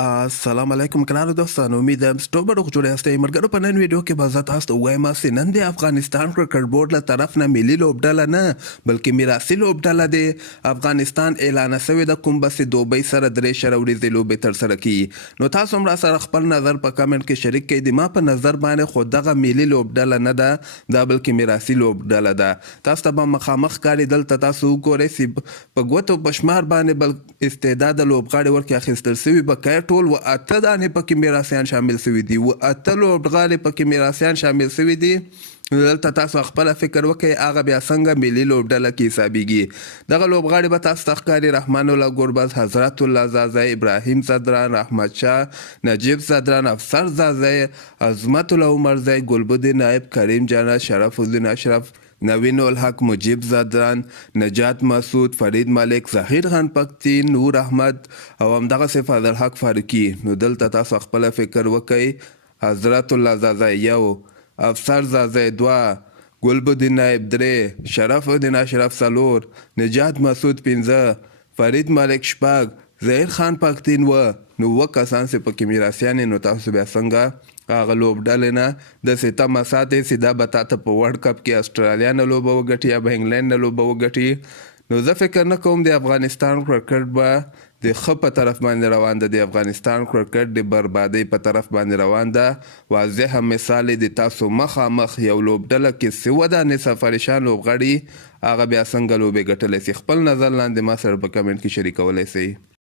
السلام علیکم ګرانو دوستانو، امیدوارم چې ټول به روغ جوړ یاستئ. ملګرو، په نن ویډیو کې به زه تاسو ته ووایم چې نن د افغانستان کرکټ بورډ له طرف نه ملي لوبډله نه بلکې میراثي لوبډله د افغانستان اعلانه شوې ده، کوم به چې دوبۍ سره 3 ورځې لوبې ترسره کړي. نو تاسو هم راسره خپل نظر په کمنټ کې شریک کړئ. د ما په نظر باندې خو دغه ملي لوبډله نه ده، دا بلکې میراثي لوبډله ده. تاسو ته به مخامخ ښکاري. دلته تاسو وګورئ چې په ګوتو په شمار باندې بل استعداده لوبغاړي ورکې اخیستل شوي به ټول و اته دانې پکې میراثیان شامل شوي دي، و اته لوبغاړي پکې میراثیان شامل شوي دي. دلته تاسو خپله فکر وکئ هغه بیا څنګه ملي لوبډله کې حسابیږي. دغه لوبغاړي به تاسو ته ښکاري: رحمان الله ګربز، حضرت الله زازی، ابراهیم زدران، احمد شاه، نجیب زدران، افسر زازی، عظمت الله عمرزی، ګلبدین نایب، کریم جنت، شرف الدین اشرف، نوین الحق، مجیب زدران، نجات مسعود، فرید ملک، ظهیر خان پکتین، نور احمد او همدغسې فضل حق فاروقي. نو دلته تاسو خپله فکر وکئ: حضرت الله زازی 1، افسر زازی 2، ګلبدین نایب 3، شرف الدین اشرف 4، نجات مسعود 5، فرید ملک 6، ظهیر خان پکتین 9. نو 9 کسان چې پکې میراثیان نو تاسو بیا څنګه هغه لوبډلې نه داسې تمه ساتئ چې دا به تاته په ورلډ کپ کې اسټرالیا نه لوبه وګټي یا به انګلینډ نه لوبه وګټي. نو زه فکر نه کوم د افغانستان کرکټ به د ښه په طرف باندې روان ده. د افغانستان کرکټ د بربادۍ په طرف باندې روان ده. واضح مثال د تاسو مخامخ یو لوبډله کې 7 دانې سفارشان لوبغاړي هغه بیا څنګه لوبې ګټلی شي. خپل نظر لاندې ما سره په کمنټ کې شریکولی شئ.